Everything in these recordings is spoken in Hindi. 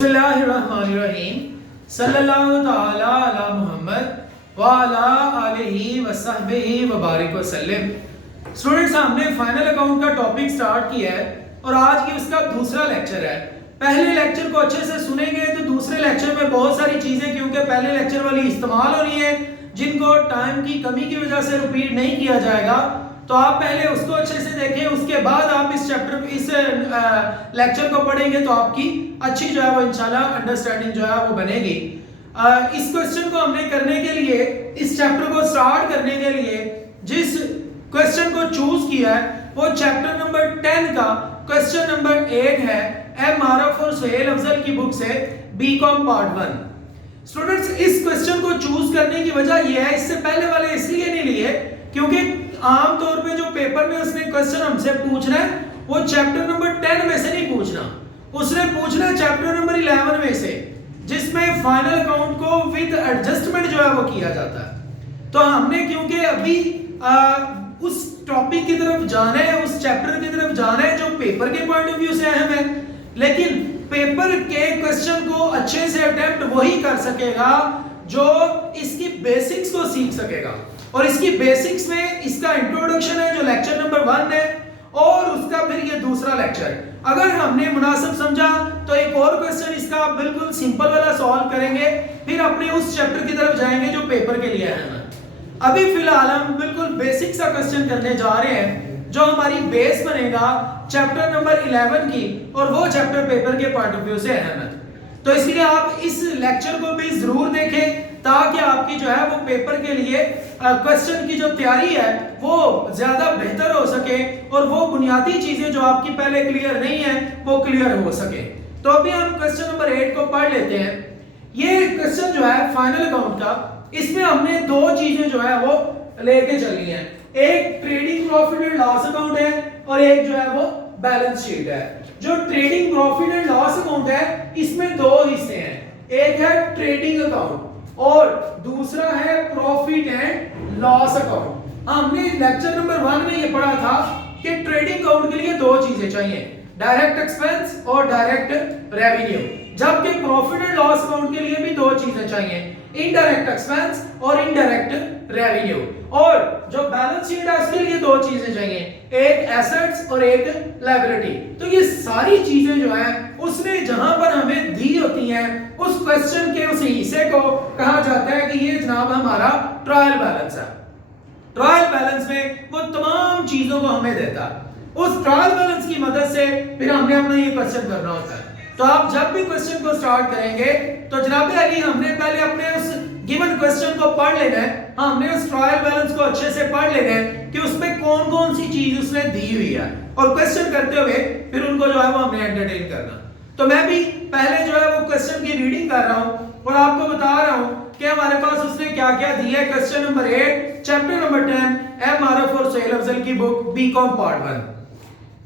बिस्मिल्लाहिर्रहमानिर्रहीम सल्लल्लाहु तआला अला मुहम्मद व अला आलिहि व सहबिहि व बारिक वसल्लम। स्टूडेंट्स, हमने फाइनल अकाउंट का टॉपिक स्टार्ट किया है और आज की उसका दूसरा लेक्चर है। पहले लेक्चर को अच्छे से सुनेंगे तो दूसरे लेक्चर में बहुत सारी चीजें, क्योंकि पहले लेक्चर वाली इस्तेमाल हो रही है, जिनको टाइम की कमी की वजह से रिपीट नहीं किया जाएगा, तो आप पहले उसको अच्छे से देखें, उसके बाद आप इस लेक्चर को पढ़ेंगे तो आपकी अच्छी जो है वो इंशाल्लाह अंडरस्टैंडिंग जो है वो बनेगी। इस क्वेश्चन को हमने करने के लिए, इस चैप्टर को स्टार्ट करने के लिए जिस क्वेश्चन को चूज किया है वो चैप्टर नंबर 10 का क्वेश्चन नंबर 8 है, एम आरएफ और सुहेल अफजल की बुक से बीकॉम पार्ट 1। स्टूडेंट्स, इस क्वेश्चन को चूज करने की वजह यह है, इससे पहले वाले इसलिए नहीं लिए क्योंकि आमतौर पे जो पेपर में उसने क्वेश्चन हमसे पूछना है वो चैप्टर नंबर 10 में से नहीं पूछना, उसने पूछना है चैप्टर नंबर 11 में से, जिसमें फाइनल अकाउंट को विद एडजस्टमेंट जो है वो किया जाता है। तो हमने क्योंकि अभी उस टॉपिक की तरफ जाना है, उस चैप्टर की तरफ जाना है जो पेपर के पॉइंट ऑफ व्यू से अहम है, लेकिन पेपर के क्वेश्चन को अच्छे से अटेम्प्ट वही कर सकेगा जो इसकी बेसिक्स को सीख सकेगा। और इसकी बेसिक्स में इसका इंट्रोडक्शन है जो लेक्चर नंबर 1 है, और उसका फिर ये दूसरा लेक्चर। अगर हमने मुनासिब समझा तो एक और क्वेश्चन इसका बिल्कुल सिंपल वाला सॉल्व करेंगे, फिर अपने उस चैप्टर की तरफ जाएंगे जो पेपर के लिए अहम है। अभी फिलहाल हम बिल्कुल बेसिक सा क्वेश्चन करने जा रहे हैं जो हमारी बेस बनेगा चैप्टर नंबर 11 की, और वो चैप्टर पेपर के पॉइंट ऑफ व्यू से अहम है। तो इसलिए आप इस लेक्चर को भी जरूर देखें ताकि आपकी जो है वो पेपर के लिए क्वेश्चन की जो तैयारी है वो ज्यादा बेहतर हो सके और वो बुनियादी चीजें जो आपकी पहले क्लियर नहीं है वो क्लियर हो सके। तो अभी हम क्वेश्चन नंबर 8 को पढ़ लेते हैं। ये क्वेश्चन जो है फाइनल अकाउंट का, इसमें हमने दो चीजें जो है वो लेके चली हैं, एक trading profit and loss account है और एक जो है वो बैलेंस शीट है। जो trading profit and loss account है इसमें दो हिस्से हैं, एक है ट्रेडिंग अकाउंट और दूसरा है प्रॉफिट एंड लॉस अकाउंट। हमने लेक्चर नंबर 1 में ये पढ़ा था कि ट्रेडिंग अकाउंट के लिए दो चीजें चाहिए, डायरेक्ट एक्सपेंस और डायरेक्ट रेवेन्यू, जबकि प्रॉफिट एंड लॉस अकाउंट के लिए भी दो चीजें चाहिए, इनडायरेक्ट एक्सपेंस और इनडायरेक्ट रेवेन्यू। और जो बैलेंस शीट है उसके लिए दो चीजें चाहिए, एक एसेट्स और एक लायबिलिटी। तो ये सारी चीजें जो है उसने जहां पर हमें दी होती हैं उस क्वेश्चन के उस हिस्से को कहा जाता है कि ये जनाब हमारा ट्रायल बैलेंस है। ट्रायल बैलेंस में वो तमाम चीजों को हमें देता है, उस ट्रायल बैलेंस की मदद से फिर हमने अपना ये क्वेश्चन करना होता है। तो आप जब भी क्वेश्चन को स्टार्ट करेंगे तो जनाब अली हमने पहले अपने उस गिवन क्वेश्चन को पढ़ लेना है, हमने उस ट्रायल बैलेंस को अच्छे से पढ़ लेना है कि उसमें कौन कौन सी चीज उसने दी हुई है, और क्वेश्चन करते हुए फिर उनको जो है वो हमने एंटरटेन करना। तो मैं भी पहले जो है वो क्वेश्चन की रीडिंग कर रहा हूं और आपको बता रहा हूं कि हमारे पास उसने क्या क्या दिया है। Question number 8 chapter number 10 MRF और सुहेल अफजल की book BCom part 1।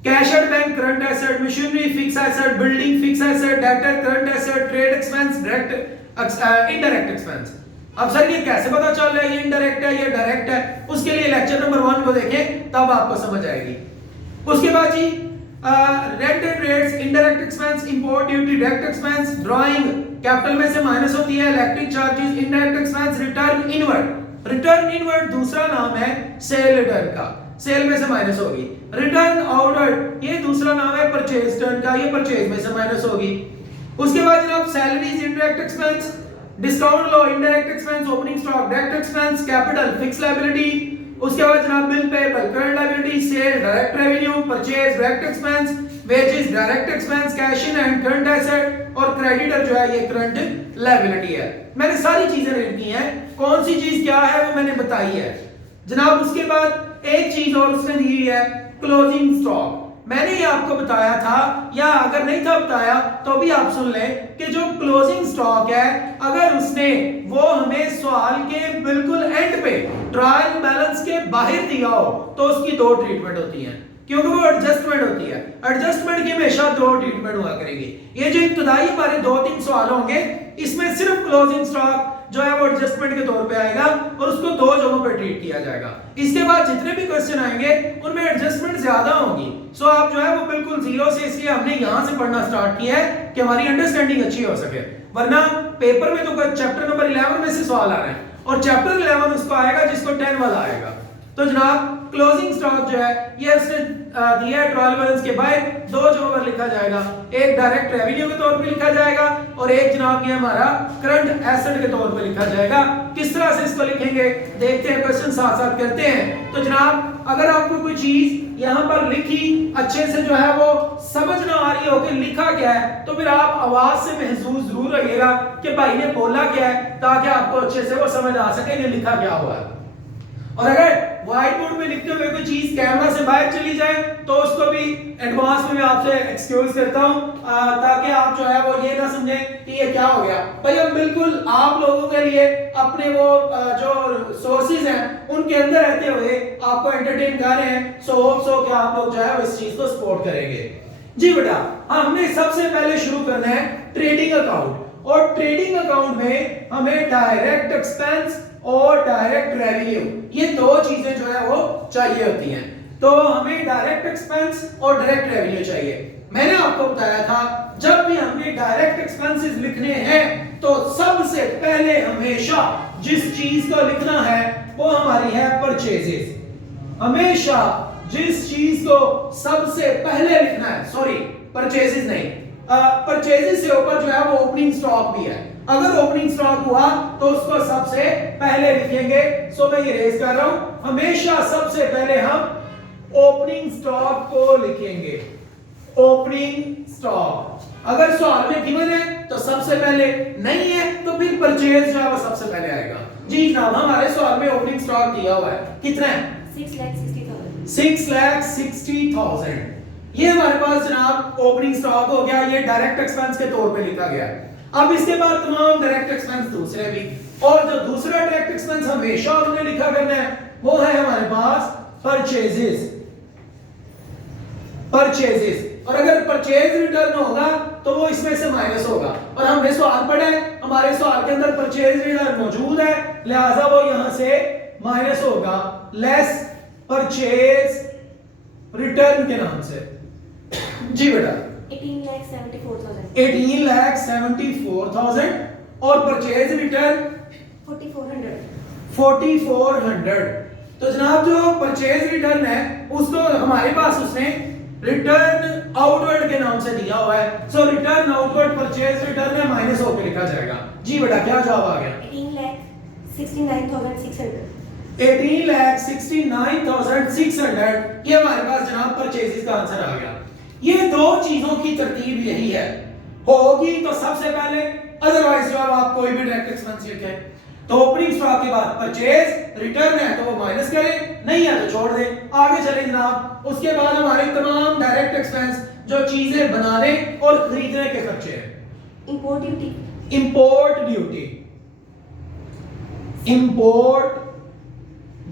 Cash at bank, current asset, machinery fix asset, building fix asset, debtor current asset, trade expense, direct indirect expense. अब सर ये कैसे पता चल रहा है ये इनडायरेक्ट है ये डायरेक्ट है, उसके लिए लेक्चर नंबर 1 को देखें तब आपको समझ आएगी। उसके बाद जी rent and rates, indirect expense, import duty, direct expense, drawing capital में से माइनस होती है, electric charges, indirect expense, return inward. Return inward दूसरा नाम है सेल रिटर्न का, सेल में से माइनस होगी। रिटर्न आउटवर्ड ये दूसरा नाम है परचेज रिटर्न का, ये परचेज में से माइनस होगी। उसके बाद जनाब सैलरीज इनडायरेक्ट एक्सपेंस, डिस्काउंट लो indirect expense, opening stock direct expense, capital fix liability. उसके बाद जनाब bill payable current liability, sale direct revenue, purchase direct expense, wages direct expense, cash in hand current asset, और क्रेडिटर जो है ये करंट लायबिलिटी है। मैंने सारी चीजें लिख दी हैं, कौन सी चीज क्या है वो मैंने बताई है जनाब। उसके बाद एक चीज और उसने दी हुई है, क्लोजिंग स्टॉक। मैंने ये आपको बताया था, या अगर नहीं था बताया तो भी आप सुन लें कि जो क्लोजिंग स्टॉक है अगर उसने वो हमें सवाल के बिल्कुल एंड पे ट्रायल बैलेंस के बाहर दिया हो तो उसकी दो ट्रीटमेंट होती हैं, क्योंकि वो एडजस्टमेंट होती है। एडजस्टमेंट की हमेशा दो ट्रीटमेंट हुआ करेगी। ये जो इब्तदाई हमारे 2-3 सवाल होंगे। इसमें सिर्फ क्लोजिंग स्टॉक जो है वो एडजस्टमेंट के तौर पे आएगा और उसको दो जगहों पे ट्रीट किया जाएगा। इसके बाद जितने भी क्वेश्चन आएंगे उनमें एडजस्टमेंट ज्यादा होगी। सो आप जो है वो बिल्कुल जीरो से, इसलिए हमने यहां से पढ़ना स्टार्ट किया है कि हमारी अंडरस्टैंडिंग अच्छी हो सके, वरना पेपर में तो चैप्टर नंबर 11 में से सवाल आ रहे हैं और चैप्टर 11 उसको आएगा जिसको 10 वाला आएगा। तो जनाब क्लोजिंग स्टॉक जो है ये उसने दिया है ट्रायल बैलेंस के बाहर दो जगहों पर लिखा जाएगा, एक डायरेक्ट रेवेन्यू के तौर पे लिखा जाएगा और एक जनाब ये हमारा करंट एसेट के तौर पे लिखा जाएगा। किस तरह से इसको लिखेंगे देखते हैं, क्वेश्चन साथ साथ करते हैं। तो जनाब अगर आपको कोई चीज यहाँ पर लिखी अच्छे से जो है वो समझ ना आ रही हो कि लिखा क्या है, तो फिर आप आवाज से महसूस जरूर रखिएगा कि भाई ने बोला क्या है, ताकि आपको अच्छे से वो समझ आ सके कि लिखा क्या हुआ है। और अगर व्हाइट बोर्ड में लिखते हुए कोई चीज कैमरा से बाहर चली जाए तो उसको भी एडवांस में मैं आपसे एक्सक्यूज करता हूं, ताकि आप जो है वो ये ना समझें कि ये क्या हो गया। भाई हम बिल्कुल आप लोगों के लिए अपने वो जो सोर्सेज हैं उनके अंदर रहते हुए आपको एंटरटेन कर रहे हैं। सो कि आप लोग जो है वो इस चीज को सपोर्ट करेंगे। जी बेटा, हमने सबसे पहले शुरू करना है ट्रेडिंग अकाउंट, और ट्रेडिंग अकाउंट में हमें डायरेक्ट एक्सपेंस और डायरेक्ट रेवेन्यू ये दो चीजें जो है वो चाहिए होती हैं। तो हमें डायरेक्ट एक्सपेंस और डायरेक्ट रेवेन्यू चाहिए। मैंने आपको बताया था जब भी हमें डायरेक्ट एक्सपेंसेस लिखने हैं तो सबसे पहले हमेशा जिस चीज को लिखना है वो हमारी है परचेजेस। हमेशा जिस चीज को सबसे पहले लिखना है, सॉरी परचेजेस नहीं, परचेजेस से ऊपर जो है वो ओपनिंग स्टॉक भी है। अगर ओपनिंग स्टॉक हुआ तो उसको सबसे पहले लिखेंगे। सो मैं ये रेज कर रहा हूं, हमेशा सबसे पहले हम ओपनिंग स्टॉक को लिखेंगे। ओपनिंग स्टॉक अगर सवाल में गिवन है तो सबसे पहले, नहीं है तो फिर परचेज जो है वो सबसे पहले आएगा। जी जनाब, हमारे सवाल में ओपनिंग स्टॉक दिया हुआ है, कितना है? 6,60,000। 6,60,000 ये हमारे पास जनाब ओपनिंग स्टॉक हो गया। ये डायरेक्ट एक्सपेंस के तौर पे लिखा गया। अब इसके बाद तमाम डायरेक्ट एक्सपेंस दूसरे भी, और जो दूसरा डायरेक्ट एक्सपेंस हमेशा हमने लिखा करना है वो है हमारे पास परचेजेस। परचेजेस, और अगर परचेज रिटर्न होगा तो वो इसमें से माइनस होगा, और हमने सवाल पढ़ा है, हमारे सवाल के अंदर परचेज रिटर्न मौजूद है, लिहाजा वो यहां से माइनस होगा लेस परचेज रिटर्न के नाम से। जी बेटा, 18,74,000। 18,74,000 और परचेज रिटर्न 4,400। 4,400। तो जनाब जो परचेज रिटर्न है उसको हमारे पास उसने रिटर्न आउटवर्ड के नाम से दिया हुआ है। सो रिटर्न आउटवर्ड परचेज रिटर्न में माइनस होकर लिखा जाएगा। जी बेटा, क्या जवाब आ गया? 18,69,600। 18,69,600 ये हमारे पास जनाब परचेजेस का आंसर आ गया। ये दो चीजों की तरतीब यही है, होगी तो सबसे पहले, अदरवाइज जब आप कोई भी डायरेक्ट एक्सपेंस लिखें तो ओपनिंग स्टॉक के बाद परचेज रिटर्न है तो वो माइनस करें, नहीं है तो छोड़ दें। आगे चलें जनाब, उसके बाद हमारे तमाम डायरेक्ट एक्सपेंस जो चीजें बनाने और खरीदने के खर्चे हैं। Import duty. Import duty, import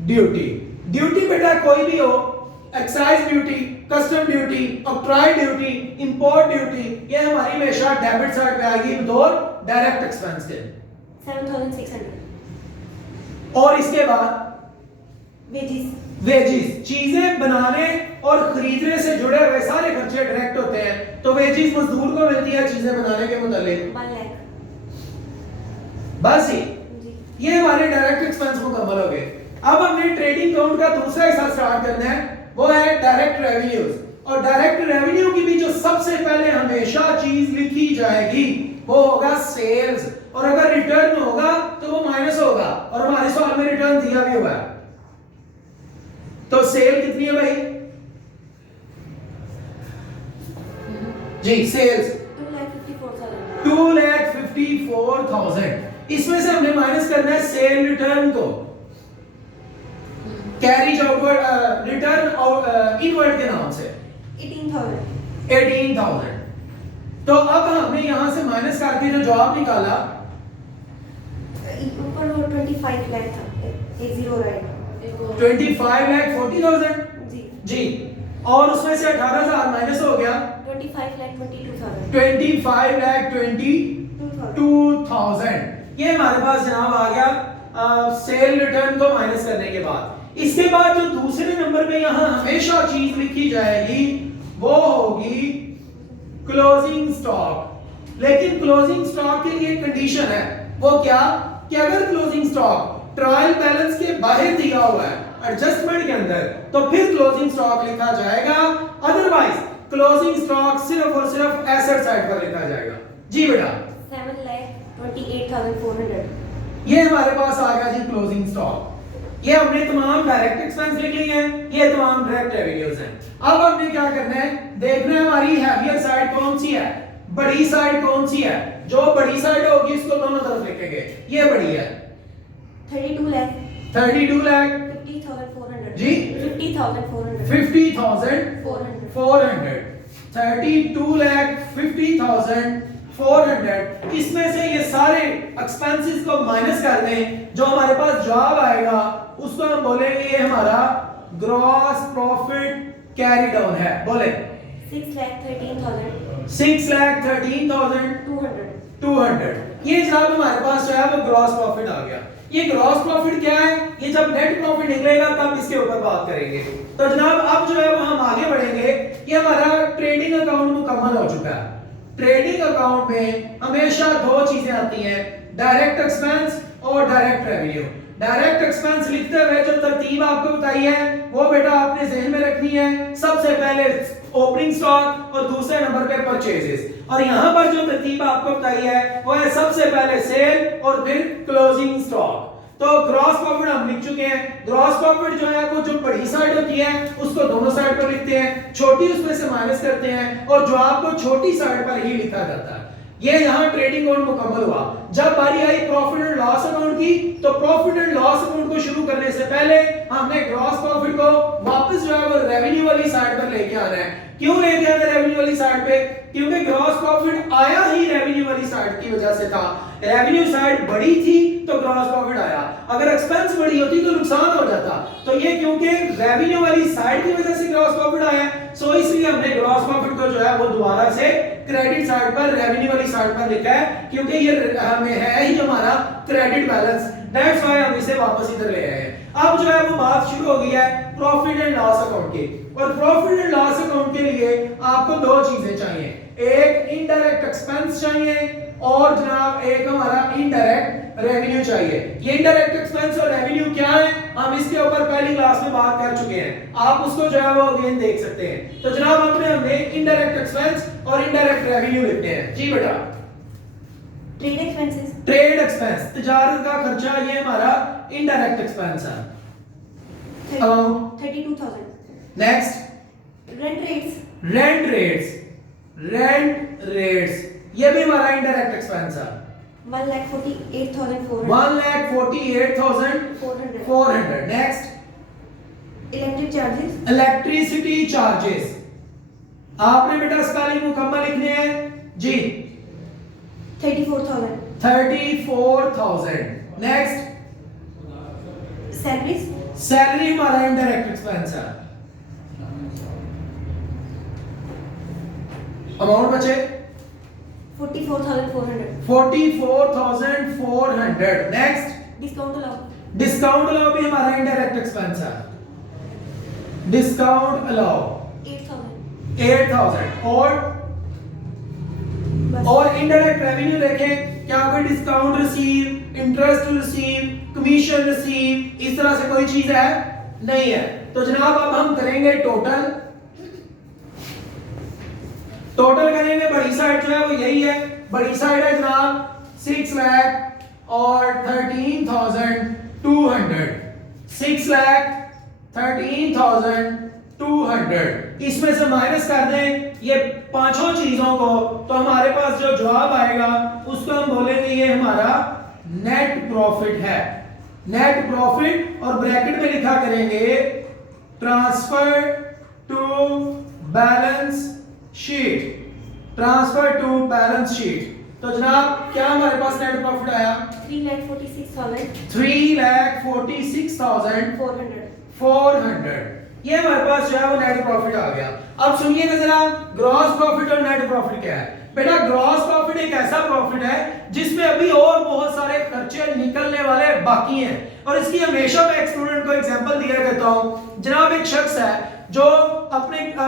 duty, duty बेटा कोई भी हो, excise duty, custom duty, octroi duty, import duty, ये हमारी हमेशा डेबिट साइड पे आएगी बतौर डायरेक्ट एक्सपेंस के। 7,600। और इसके बाद वेजेस। वेजेस, चीजें बनाने और खरीदने से जुड़े हुए सारे खर्चे डायरेक्ट होते हैं। तो वेजेस मजदूर को मिलती है चीजें बनाने के मुतालिक 1 लाख। बस ही जी। ये हमारे डायरेक्ट एक्सपेंस मुकम्मल हो गए। अब हमने ट्रेडिंग अकाउंट का दूसरा हिस्सा स्टार्ट करना है, वो है डायरेक्ट रेवेन्यूज। और डायरेक्ट रेवेन्यू की भी जो सबसे पहले हमेशा चीज लिखी जाएगी वो होगा सेल्स, और अगर रिटर्न होगा तो वो माइनस होगा, और हमारे सवाल में रिटर्न दिया भी हुआ है। तो सेल कितनी है भाई? जी सेल्स 2,54,000। 2,54,000। इसमें से हमने माइनस करना है सेल रिटर्न को, कैरी आउटवर्ड रिटर्न इनवर्ड के नाम से 18,000। 18,000। तो अब हमने यहां से माइनस करके जो जवाब निकाला, ऊपर वो 25 लाख था, एक जीरो रहेगा। 25,40,000। जी। जी और उसमें से 18,000 माइनस हो गया 25,22,000 ये हमारे पास जनाब आ गया सेल रिटर्न को माइनस करने के बाद। इसके बाद जो दूसरे नंबर पे यहां हमेशा चीज लिखी जाएगी वो होगी क्लोजिंग स्टॉक। लेकिन क्लोजिंग स्टॉक के लिए कंडीशन है, वो क्या कि अगर क्लोजिंग स्टॉक ट्रायल बैलेंस के बाहर दिया हुआ है एडजस्टमेंट के अंदर तो फिर क्लोजिंग स्टॉक लिखा जाएगा, अदरवाइज क्लोजिंग स्टॉक सिर्फ और सिर्फ एसेट साइड पर लिखा जाएगा। जी बेटा 7,28,400 ये हमारे पास आ गया जी क्लोजिंग स्टॉक। ये हमने तमाम डायरेक्ट एक्सपेंस लिख लिए हैं, ये तमाम डायरेक्ट रेवेन्यूज हैं। अब हमने क्या करना है, देखना है हमारी हैवियर साइड कौन सी है, बड़ी साइड कौन सी है। जो बड़ी साइड होगी उसको दोनों तरफ लिखेंगे, ये बड़ी है 32 लाख 32 लाख 50,400 जी 50,400 50,400 32 लाख 50,400। इसमें से ये सारे एक्सपेंसेस को माइनस कर दें, जो हमारे पास जवाब आएगा उसको हम बोलेंगे ये हमारा ग्रॉस प्रॉफिट कैरी डाउन है। बोले 6,13,200 ये जनाब हमारे पास जो है वो ग्रॉस प्रॉफिट आ गया। ये ग्रॉस प्रॉफिट क्या है, ये जब नेट प्रॉफिट निकलेगा तब इसके ऊपर बात करेंगे। तो जनाब अब जो है वो हम आगे बढ़ेंगे। ये हमारा ट्रेडिंग अकाउंट मुकम्मल हो चुका है। ट्रेडिंग अकाउंट में हमेशा दो चीजें आती हैं, डायरेक्ट एक्सपेंस और डायरेक्ट रेवेन्यू। डायरेक्ट एक्सपेंस लिखते हुए जो तरतीब आपको बताई है वो बेटा आपने ज़हन में रखनी है। सबसे पहले ओपनिंग स्टॉक और दूसरे नंबर पे परचेजेस, और यहां पर जो तरतीब आपको बताई है वो है सबसे पहले सेल और फिर क्लोजिंग स्टॉक। तो ग्रॉस प्रॉफिट हम लिख चुके हैं। ग्रॉस प्रॉफिट जो है वो जो बड़ी साइड होती है उसको दोनों साइड पर लिखते हैं, छोटी उसमें से माइनस करते हैं और जो आपको छोटी साइड पर ही लिखा जाता है। ये यहाँ ट्रेडिंग अकाउंट मुकम्मल हुआ। जब बारी आई प्रॉफिट एंड लॉस अकाउंट की तो प्रॉफिट एंड लॉस अकाउंट को शुरू करने से पहले हमने ग्रॉस प्रॉफिट को वापस जो है वो रेवेन्यू वाली साइड पर लेके आना है। क्यों लेके आना है रेवेन्यू वाली साइड पे, क्योंकि ग्रॉस प्रॉफिट आया ही रेवेन्यू वाली साइड की वजह से था। रेवेन्यू साइड बड़ी थी तो ग्रॉस प्रॉफिट आया, अगर एक्सपेंस बड़ी होती तो नुकसान हो जाता। तो ये क्योंकि रेवेन्यू वाली साइड की वजह से ग्रॉस प्रॉफिट आया, सो इसलिए हमने ग्रॉस प्रॉफिट को जो है वो दोबारा से क्रेडिट साइड पर रेवेन्यू वाली साइड पर लिखा है, क्योंकि ये हमें है ही हमारा क्रेडिट बैलेंस। दैट्स व्हाई हम इसे वापस इधर ले आए हैं। अब जो है वो बात शुरू हो गई है प्रॉफिट एंड लॉस अकाउंट की। और प्रॉफिट एंड लॉस अकाउंट के लिए आपको दो चीजें चाहिए, एक इनडायरेक्ट एक्सपेंस चाहिए और जनाब एक हमारा इनडायरेक्ट रेवेन्यू चाहिए। ये इनडायरेक्ट एक्सपेंस और रेवेन्यू क्या है हम इसके ऊपर पहली क्लास में बात कर चुके हैं, आप उसको जो है वो अगेन देख सकते हैं। तो जनाब हमने इनडायरेक्ट एक्सपेंस और इनडायरेक्ट रेवेन्यू लिखते हैं। जी बेटा ट्रेड एक्सपेंसेस ट्रेड एक्सपेंस तिजारत का खर्चा, ये हमारा इनडायरेक्ट एक्सपेंस है। 32,000 नेक्स्ट रेंट रेट्स ये भी हमारा इनडायरेक्ट एक्सपेंस है। 1,48,400 1,48,400 नेक्स्ट इलेक्ट्रिसिटी चार्जेस आपने बेटा स्पेलिंग मुकम्मल लिखने हैं जी 34,000 नेक्स्ट सैलरी हमारा इनडायरेक्ट एक्सपेंस है। अमाउंट बचे 44,400 नेक्स्ट डिस्काउंट अलाउ भी हमारा इनडायरेक्ट एक्सपेंस है। डिस्काउंट अलाउ 8,000 और इनडायरेक्ट रेवेन्यू देखें, क्या कोई discount receive, interest receive, commission receive, इस तरह से कोई चीज है नहीं है। तो जनाब अब हम करेंगे टोटल करेंगे। बड़ी साइड जो है वो यही है, बड़ी साइड है जनाब 6,13,200 6,13,200। इसमें से माइनस कर दें ये पांचों चीजों को तो हमारे पास जो जवाब आएगा उसको हम बोलेंगे ये हमारा नेट प्रॉफिट है। नेट प्रॉफिट और ब्रैकेट में लिखा करेंगे ट्रांसफर टू बैलेंस शीट। तो जनाब क्या हमारे पास नेट प्रॉफिट आया 3,46,400 3,46,400 ये हमारे पास जो है वो नेट प्रॉफिट आ गया। अब सुनिएगा जरा, ग्रॉस प्रॉफिट और नेट प्रॉफिट क्या है। बेटा ग्रॉस प्रॉफिट एक ऐसा प्रॉफिट है जिसमें अभी और बहुत सारे खर्चे निकलने वाले बाकी हैं, और इसकी हमेशा मैं एक स्टूडेंट को एग्जांपल दिया करता हूं। जनाब एक शख्स है जो अपने एक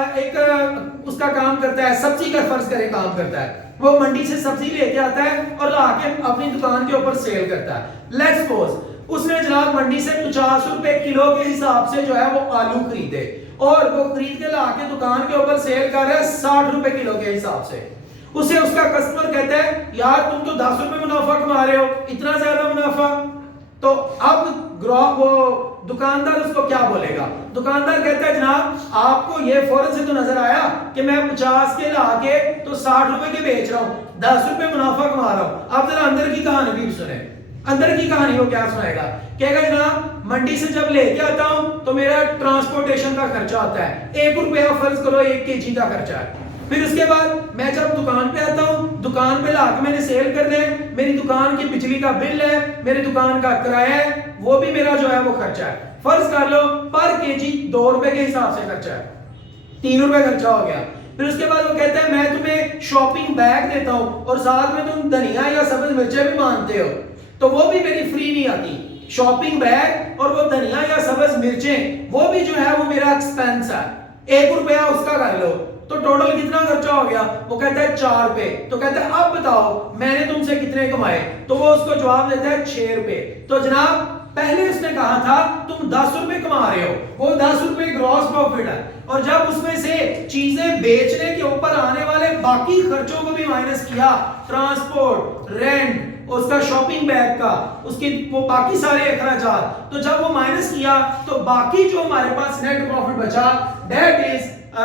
उसका काम करता है, सब्जी का फर्ज करें काम करता है, वो मंडी से सब्जी लेके आता है और लाके अपनी दुकान के ऊपर सेल करता है। लेट्स सपोज उसने जनाब मंडी से 50 रुपए किलो के हिसाब से जो है वो आलू खरीदे, और वो खरीद के लाके दुकान के ऊपर सेल कर रहा है 60 रुपए किलो के हिसाब से। उसे उसका कस्टमर कहता है यार तुम तो 10 रुपए मुनाफा कमा रहे हो, इतना ज्यादा मुनाफा। तो अब वो दुकानदार उसको क्या बोलेगा? दुकानदार कहता है जनाब आपको ये फौरन से तो नजर आया कि मैं 50 के लाके तो 60 रुपए के बेच रहा हूं, 10 रुपए मुनाफा कमा रहा हूं। आप जरा अंदर की कहानी भी सुने। अंदर की कहानी वो क्या सुनाएगा? कहेगा जनाब मंडी से जब लेके आता हूं तो मेरा ट्रांसपोर्टेशन का खर्चा आता है 1 रुपया, फर्ज करो 1 केजी का खर्चा है। फिर उसके बाद मैं जब दुकान पे आता हूं, दुकान पे लाके मैंने सेल करना है, मेरी दुकान की बिजली का बिल है, मेरी दुकान का किराया है, वो भी मेरा जो है वो खर्चा है। फर्ज कर लो पर केजी 2 रुपए के हिसाब से खर्चा है, 3 रुपए खर्चा हो गया। फिर उसके बाद वो कहता है मैं तुम्हें शॉपिंग बैग देता हूं और साथ में तुम धनिया या सब्ज मिर्चें भी मानते हो, तो वो भी मेरी फ्री नहीं आती। शॉपिंग बैग और वो धनिया या सब्ज मिर्चें वो भी जो है वो मेरा एक्सपेंस है, 1 रुपया उसका कर लो, तो टोटल कितना खर्चा हो गया? वो कहता है 4 रुपए। तो कहता है अब बताओ मैंने तुमसे कितने कमाए? तो वो उसको जवाब देता है 6 रुपए। तो जनाब पहले उसने कहा था तुम 10 रुपए कमा रहे हो, वो 10 रुपए ग्रॉस प्रॉफिट है, और जब उसमें से चीजें बेचने के ऊपर आने वाले बाकी खर्चों को भी माइनस किया, ट्रांसपोर्ट, रेंट, उसका शॉपिंग बैग का, उसके वो बाकी सारे अखराजात, तो जब वो माइनस किया तो बाकी जो हमारे पास नेट प्रॉफिट बचा दैट इज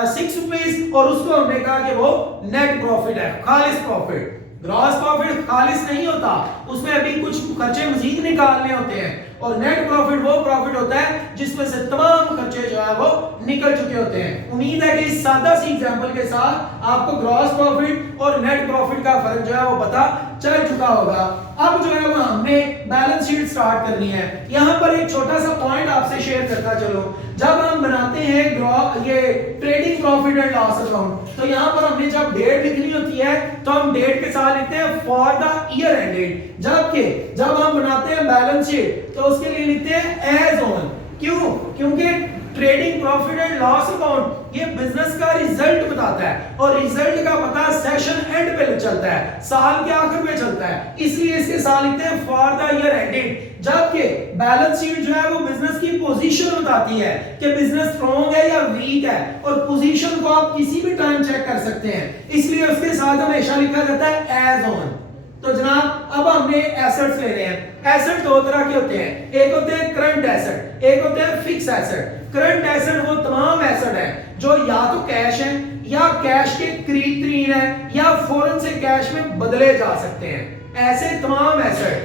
6 रुपीज, और उसको हमने कहा कि वो नेट प्रॉफिट है, खालिस प्रॉफिट। ग्रॉस प्रॉफिट खालिस नहीं होता, उसमें अभी कुछ खर्चे मजीद निकालने होते हैं, और नेट प्रॉफिट वो प्रॉफिट होता है जिसमें से तमाम खर्चे जो है वो निकल चुके होते हैं। उम्मीद है कि इस सादा सी एग्जांपल के साथ आपको ग्रॉस प्रॉफिट और नेट प्रॉफिट का फर्क जो है वो पता चल चुका होगा। अब जो है वो हमने बैलेंस शीट स्टार्ट करनी है। यहां पर एक छोटा सा पॉइंट आपसे शेयर करता चलो, जब हम बनाते हैं ये trading profit and loss account, तो यहां पर हमने जब डेट लिखनी होती है तो हम डेट के साथ लिखते हैं फॉर द ईयर एंडेड, जबकि जब हम बनाते हैं बैलेंस शीट तो उसके लिए लिखते हैं एज ऑन। क्यों? क्योंकि trading profit and loss account ये बिजनेस का रिजल्ट बताता है, और रिजल्ट का पता सेशन एंड पे चलता है, साल के आखिर में चलता है, इसलिए इसके साथ लिखते हैं फॉर द ईयर एंडेड। जबकि बैलेंस शीट जो है वो बिजनेस की पोजीशन बताती है कि बिजनेस स्ट्रांग है या वीक है, और पोजीशन को आप किसी भी टाइम चेक कर सकते हैं, इसलिए उसके साथ हमेशा लिखा जाता है एज ऑन। तो जनाब अब हमने एसेट्स ले रहे हैं। एसेट दो तरह के होते हैं, एक होते हैं करंट एसेट, एक होते हैं फिक्स एसेट। करंट एसेट वो तमाम एसेट हैं जो या तो कैश हैं या कैश के करीब तरीन है या फौरन से कैश में बदले जा सकते हैं। ऐसे तमाम एसेट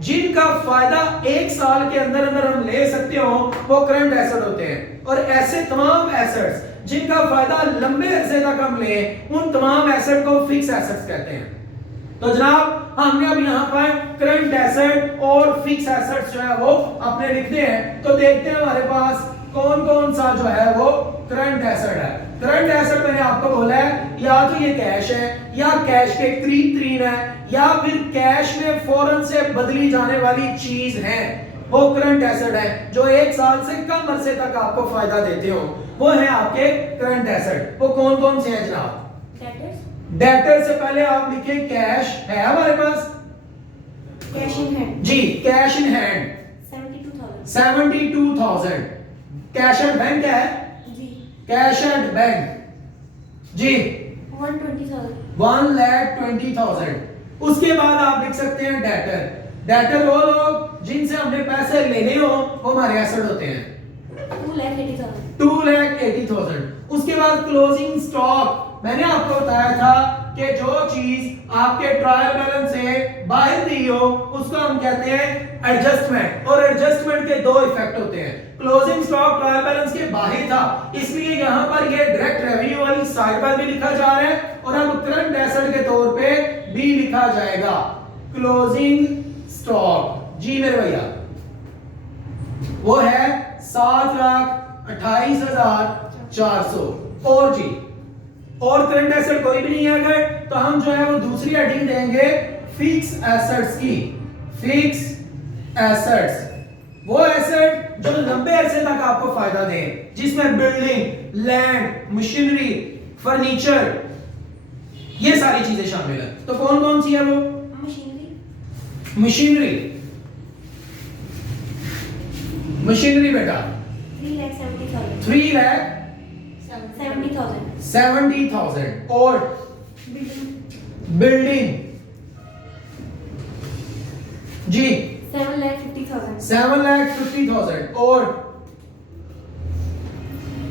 जिनका फायदा 1 साल के अंदर अंदर हम ले सकते हो वो करंट एसेट होते हैं, और ऐसे तमाम एसेट्स जिनका फायदा लंबे अरसे तक हम ले उन तमाम एसेट को फिक्स एसेट्स कहते हैं। तो जनाब हमने अब यहाँ पर करंट एसेट और फिक्स एसेट्स जो है वो अपने लिखते हैं। तो देखते हैं हमारे पास कौन कौन सा जो है वो करंट एसेट है। करंट एसेट मैंने आपको बोला है या तो ये कैश है या कैश के करीब तरीन है या फिर कैश में फौरन से बदली जाने वाली चीज है, वो करंट एसेट है जो 1 साल से कम अरसे तक आपको फायदा देते हो, वो है आपके करंट एसेट। वो कौन कौन से हैं जनाब? डेटर से पहले आप लिखे कैश है हमारे पास, कैश इन हैंड जी cash in hand 72,000। Cash at bank है जी, कैश एट बैंक जी 1,20,000। उसके बाद आप लिख सकते हैं डेटर। डेटर वो लोग जिनसे हमने पैसे लेने हो वो हमारे एसेट होते हैं 2,80,000। उसके बाद क्लोजिंग स्टॉक, मैंने आपको बताया था कि जो चीज आपके ट्रायल बैलेंस से बाहर दी हो उसको हम कहते हैं एडजस्टमेंट, और एडजस्टमेंट के 2 इफेक्ट होते हैं। क्लोजिंग स्टॉक ट्रायल बैलेंस के बाहर था, इसलिए यहां पर ये डायरेक्ट रेवेन्यू वाली साइड पर भी लिखा जा रहा है, और अब करंट एसेट के तौर पे भी लिखा जाएगा क्लोजिंग स्टॉक। जी मेरे भैया वो है 7,68,000 28,400। और जी, और करंट एसेट कोई भी नहीं है अगर, तो हम जो है वो दूसरी हेडिंग देंगे फिक्स एसेट्स की। फिक्स एसेट्स वो एसेट जो लंबे अरसे तक आपको फायदा दें, जिसमें बिल्डिंग, लैंड, मशीनरी, फर्नीचर, ये सारी चीजें शामिल है। तो कौन कौन सी है वो? मशीनरी। मशीनरी बेटा 3,70,000 और बिल्डिंग जी 7,50,000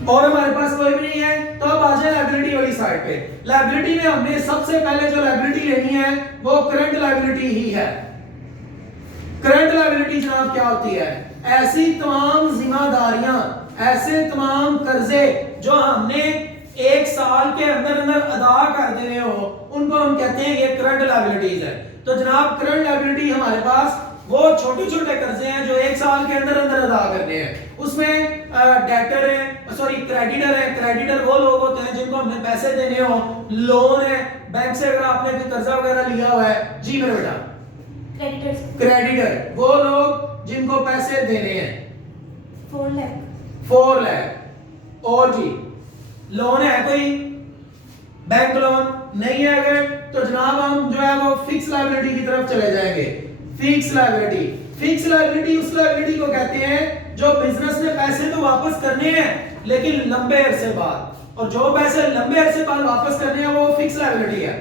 और हमारे पास कोई भी नहीं है, तो अब आ जाए लायबिलिटी वाली साइड पे। लायबिलिटी में हमने सबसे पहले जो लायबिलिटी लेनी है वो करंट लायबिलिटी ही है। करंट लायबिलिटी जनाब क्या होती है? ऐसी तमाम जिम्मेदारियां, ऐसे तमाम कर्जे जो हमने एक साल के अंदर अंदर अदा कर देने हो, उनको हम कहते हैं ये करंट लायबिलिटीज है। तो जनाब करंट लायबिलिटी हमारे पास वो छोटे छोटे कर्जे हैं जो एक साल के अंदर अंदर अदा करने हैं। उसमें डेटर है, सॉरी क्रेडिटर है। क्रेडिटर वो लोग होते हैं जिनको हमने पैसे देने हो। लोन है, बैंक से अगर आपने कोई कर्जा वगैरह लिया हुआ है। जी मेरे बेटा, क्रेडिटर वो लोग जिनको पैसे देने हैं। 4 लाख। और जी लोन है कोई, बैंक लोन नहीं है अगर, तो जनाब हम जो है वो फिक्स लायबिलिटी की तरफ चले जाएंगे। फिक्स लायबिलिटी, फिक्स लायबिलिटी उस लायबिलिटी को कहते हैं जो बिजनेस ने पैसे तो वापस करने हैं लेकिन लंबे अरसे बाद, और जो पैसे लंबे अरसे बाद वापस करने हैं वो फिक्स लायबिलिटी है।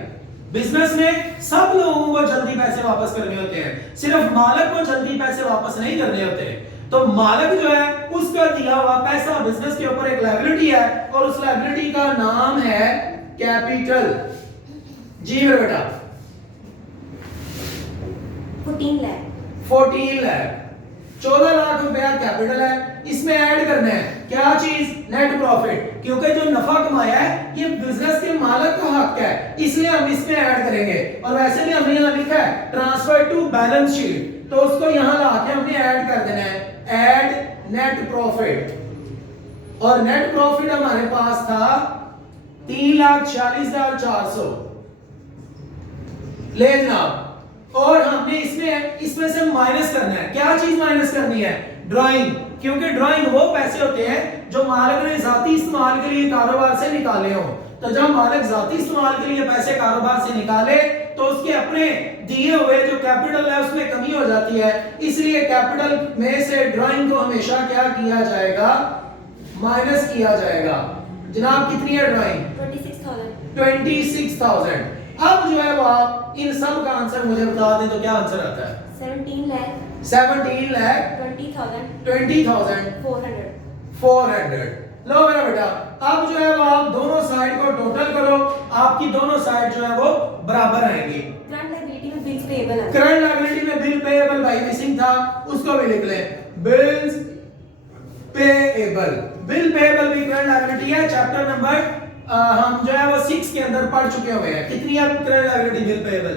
बिजनेस में सब लोगों को जल्दी पैसे वापस करने होते हैं, सिर्फ मालिक को जल्दी पैसे वापस नहीं करने होते। तो मालिक जो है उसका दिया हुआ पैसा बिजनेस के ऊपर एक लायबिलिटी है और उस लायबिलिटी का नाम है कैपिटल। जी मेरे बेटा 14 लाख। 14 लाख रुपया कैपिटल है। इसमें ऐड करना है क्या चीज? नेट प्रॉफिट, क्योंकि जो नफा कमाया है ये बिजनेस के मालिक का हक है, इसलिए हम इसमें ऐड करेंगे। और वैसे भी हमने यहाँ लिखा है ट्रांसफर टू बैलेंस शीट, तो उसको यहाँ लाके हमने ऐड कर देना है, ऐड नेट प्रॉफिट। और नेट प्रॉफिट हमारे पास था 3,46,400 ले जनाब। और हमने इसमें से माइनस करना है। क्या चीज माइनस करनी है? ड्राइंग, क्योंकि ड्राइंग वो पैसे होते हैं जो मालिक ने जाती इस्तेमाल के लिए कारोबार से निकाले हो। तो जब मालिक जाती इस्तेमाल के लिए पैसे कारोबार से निकाले तो उसके अपने दिए हुए जो कैपिटल है उसमें कमी हो जाती है, इसलिए कैपिटल में से ड्राइंग को हमेशा क्या किया जाएगा? माइनस किया जाएगा। जनाब कितनी है ड्राइंग? 26,000। अब जो है वो आप इन सब का आंसर मुझे बता दें तो क्या आंसर आता है? 17 लाख 20,400। लो मेरा बेटा, अब जो है वो आप दोनों साइड को टोटल करो, आपकी दोनों साइड जो है वो बराबर आएंगी। करंट लायबिलिटी में बिल्स पेएबल है। करंट लायबिलिटी में बिल पेएबल भाई मिसिंग था, उसको भी लिख लें, बिल्स पेएबल। बिल पेएबल भी करंट लायबिलिटी है। चैप्टर नंबर हम जो है वो 6 के अंदर पढ़ चुके हुए हैं। कितनी है current liability bill payable?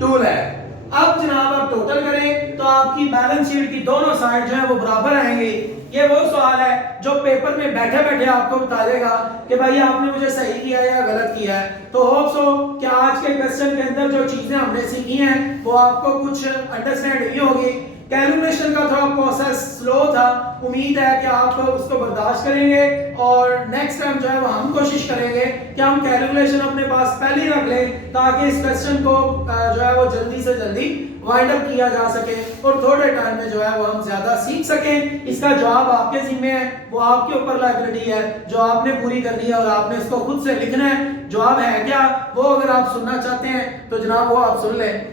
2 lakh. अब जनाब आप टोटल करें तो आपकी बैलेंस शीट की दोनों साइड जो है वो बराबर आएंगी। ये वो सवाल है जो पेपर में बैठे बैठे आपको बता देगा कि भाई आपने मुझे सही किया या गलत किया है। तो होप सो कि आज के क्वेश्चन के अंदर जो चीजें हमने सीखी हैं वो आपको कुछ अंडरस्टैंड हुई होगी। कैलकुलेशन का थोड़ा प्रोसेस स्लो था, उम्मीद है कि आप उसको बर्दाश्त करेंगे और नेक्स्ट टाइम जो है वो हम कोशिश करेंगे कि हम कैलकुलेशन अपने पास पहले ही रख लें ताकि इस क्वेश्चन को जो है वो जल्दी से जल्दी वाइंड अप किया जा सके और थोड़े टाइम में जो है वो हम ज्यादा सीख सकें। इसका जवाब आपके जिम्मे है, वो आपके ऊपर लायबिलिटी है जो आपने पूरी करनी है और आपने उसको खुद से लिखना है। जवाब है क्या वो अगर आप सुनना चाहते हैं तो जनाब वो आप सुन लें।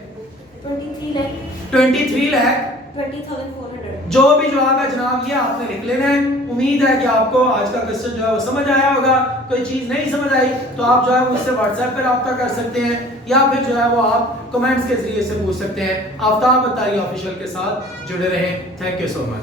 23 लाख 20,400। जो भी जवाब है जनाब ये आपने लिख लेना है। उम्मीद है कि आपको आज का क्वेश्चन जो है वो समझ आया होगा। कोई चीज नहीं समझ आई तो आप जो है मुझसे व्हाट्सएप पर रब्ता कर सकते हैं या फिर जो है वो आप कमेंट्स के जरिए से पूछ सकते हैं। आफ्ताब अत्तारी ऑफिशियल के साथ जुड़े रहें। Thank you so much.